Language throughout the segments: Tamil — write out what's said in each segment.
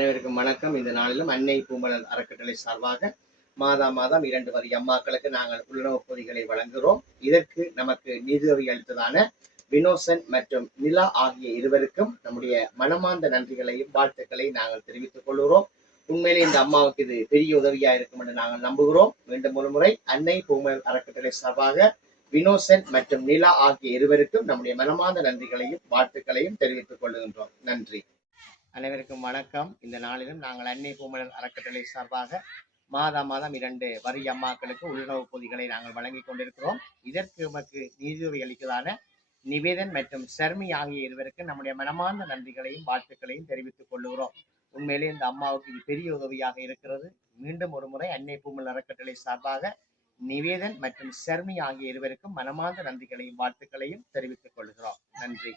அனைவருக்கும் வணக்கம். இந்த நாளிலும் அன்னை பூமலர் அறக்கட்டளை சார்பாக மாதம் 2 வரி அம்மாக்களுக்கு நாங்கள் உள்ளுணவுப் பொதிகளை வழங்குகிறோம். இதற்கு நமக்கு நிதியுதவி அளித்ததான வினோசன் மற்றும் நிலா ஆகிய இருவருக்கும் நம்முடைய மனமார்ந்த நன்றிகளையும் வாழ்த்துக்களையும் நாங்கள் தெரிவித்துக் கொள்கிறோம். உண்மையிலே இந்த அம்மாவுக்கு இது பெரிய உதவியா இருக்கும் என்று நாங்கள் நம்புகிறோம். மீண்டும் ஒரு முறை அன்னை பூமலர் அறக்கட்டளை சார்பாக வினோசன் மற்றும் நிலா ஆகிய இருவருக்கும் நம்முடைய மனமார்ந்த நன்றிகளையும் வாழ்த்துக்களையும் தெரிவித்துக் கொள்கின்றோம். நன்றி. அனைவருக்கும் வணக்கம். இந்த நாளிலும் நாங்கள் அன்னை பூமலர் அறக்கட்டளை சார்பாக மாதம் 2 வரி அம்மாக்களுக்கு உள்ளுணவுப் பொதிகளை நாங்கள் வழங்கி கொண்டிருக்கிறோம். இதற்கு நமக்கு நிதியுதவி அளித்ததான நிவேதன் மற்றும் ஷர்மி ஆகிய இருவருக்கு நம்முடைய மனமார்ந்த நன்றிகளையும் வாழ்த்துக்களையும் தெரிவித்துக் கொள்கிறோம். உண்மையிலே இந்த அம்மாவுக்கு இது பெரிய உதவியாக இருக்கிறது. மீண்டும் ஒரு முறை அன்னை பூமலர் அறக்கட்டளை சார்பாக நிவேதன் மற்றும் ஷர்மி ஆகிய இருவருக்கும் மனமார்ந்த நன்றிகளையும் வாழ்த்துக்களையும் தெரிவித்துக் கொள்கிறோம். நன்றி.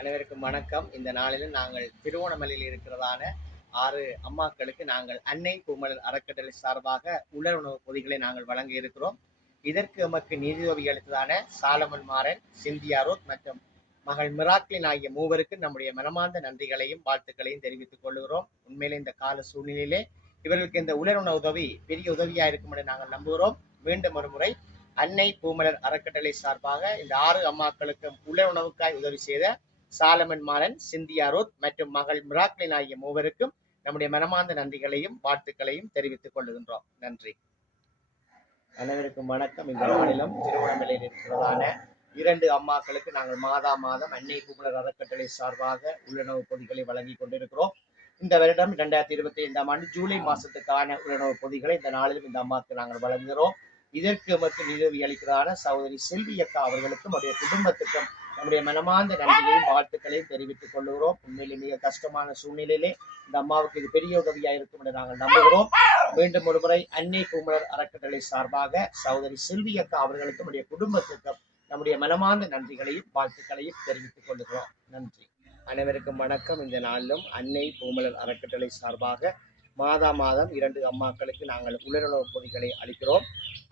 அனைவருக்கும் வணக்கம். இந்த நாளிலும் நாங்கள் திருவோணமலையில் இருக்கிறதான 6 அம்மாக்களுக்கு நாங்கள் அன்னை பூமலர் அறக்கட்டளை சார்பாக உலர் உணவுப் பொதிகளை நாங்கள் வழங்க இருக்கிறோம். இதற்கு நமக்கு நிதியுதவி அளித்ததான சாலமன் மாறன், சிந்தியா ரோத் மற்றும் மகள் மிராக்லின் ஆகிய மூவருக்கு நம்முடைய மனமார்ந்த நன்றிகளையும் வாழ்த்துக்களையும் தெரிவித்துக் கொள்கிறோம். உண்மையிலே இந்த கால சூழ்நிலையிலே இவர்களுக்கு இந்த உலர் உணவு உதவி பெரிய உதவியா இருக்கும் என்று நாங்கள் நம்புகிறோம். மீண்டும் ஒரு முறை அன்னை பூமலர் அறக்கட்டளை சார்பாக இந்த 6 அம்மாக்களுக்கும் உலர் உணவுக்காய் உதவி செய்த சாலமன் மாறன், சிந்தியா ரோத் மற்றும் மகள் மிராக்லின் ஆகிய மூவருக்கும் நம்முடைய மனமார்ந்த நன்றிகளையும் வாழ்த்துக்களையும் தெரிவித்துக் கொள்கின்றோம். நன்றி. அனைவருக்கும் வணக்கம். இந்த நாளிலும் திருவோணமலையில் இருக்கிறதான 2 அம்மாக்களுக்கு நாங்கள் மாதம் அன்னை பூமலர் அறக்கட்டளை சார்பாக உள்ளுணவுப் பொதிகளை வழங்கி கொண்டிருக்கிறோம். இந்த வருடம் 2025ஆம் ஆண்டு ஜூலை மாசத்துக்கான உள்ளுணவுப் பொதிகளை இந்த நாளிலும் இந்த அம்மாவுக்கு நாங்கள் வழங்குகிறோம். இதற்கு நமக்கு நிதியுதவி அளிக்கிறதான சகோதரி செல்வி அக்கா அவர்களுக்கும் அவருடைய குடும்பத்துக்கும் நம்முடைய மனமார்ந்த நன்றியையும் வாழ்த்துக்களையும் தெரிவித்துக் கொள்கிறோம். உண்மையிலே மிக கஷ்டமான சூழ்நிலையிலே இந்த அம்மாவுக்கு இது பெரிய உதவியா இருக்கும் என்று நாங்கள் நம்புகிறோம். மீண்டும் ஒருமுறை அன்னை பூமலர் அறக்கட்டளை சார்பாக சகோதரி செல்வி அக்கா அவர்களுக்கும் நம்முடைய குடும்பத்துக்கும் நம்முடைய மனமார்ந்த நன்றிகளையும் வாழ்த்துக்களையும் தெரிவித்துக் கொள்கிறோம். நன்றி. அனைவருக்கும் வணக்கம். இந்த நாளிலும் அன்னை பூமலர் அறக்கட்டளை சார்பாக மாதம் 2 அம்மாக்களுக்கு நாங்கள் உலருணவுப் பொதிகளை அளிக்கிறோம்.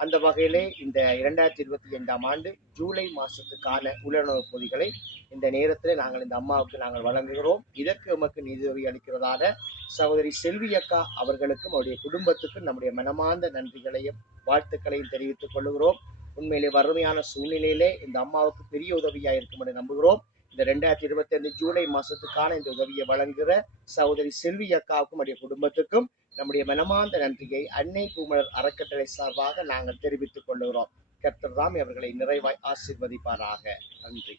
அந்த வகையிலே இந்த 2025ஆம் ஆண்டு ஜூலை மாசத்துக்கான உலருணவுப் பொதிகளை இந்த நேரத்தில் நாங்கள் இந்த அம்மாவுக்கு நாங்கள் வழங்குகிறோம். இதற்கு நமக்கு நிதியுதவி அளிக்கிறதான சகோதரி செல்வி அக்கா அவர்களுக்கும் அவருடைய குடும்பத்துக்கும் நம்முடைய மனமார்ந்த நன்றிகளையும் வாழ்த்துக்களையும் தெரிவித்துக் கொள்கிறோம். உண்மையிலே வறுமையான சூழ்நிலையிலே இந்த அம்மாவுக்கு பெரிய உதவியா இருக்கும் என்று நம்புகிறோம். இந்த 2025 ஜூலை மாசத்துக்கான இந்த உதவியை வழங்குகிற சகோதரி செல்வி அக்காவுக்கும் அவருடைய குடும்பத்துக்கும் நம்முடைய மனமார்ந்த நன்றியை அன்னை பூமலர் அறக்கட்டளை சார்பாக நாங்கள் தெரிவித்துக் கொள்கிறோம். கர்த்தர் தாமே அவர்களை நிறைவாய் ஆசீர்வதிப்பாராக. நன்றி.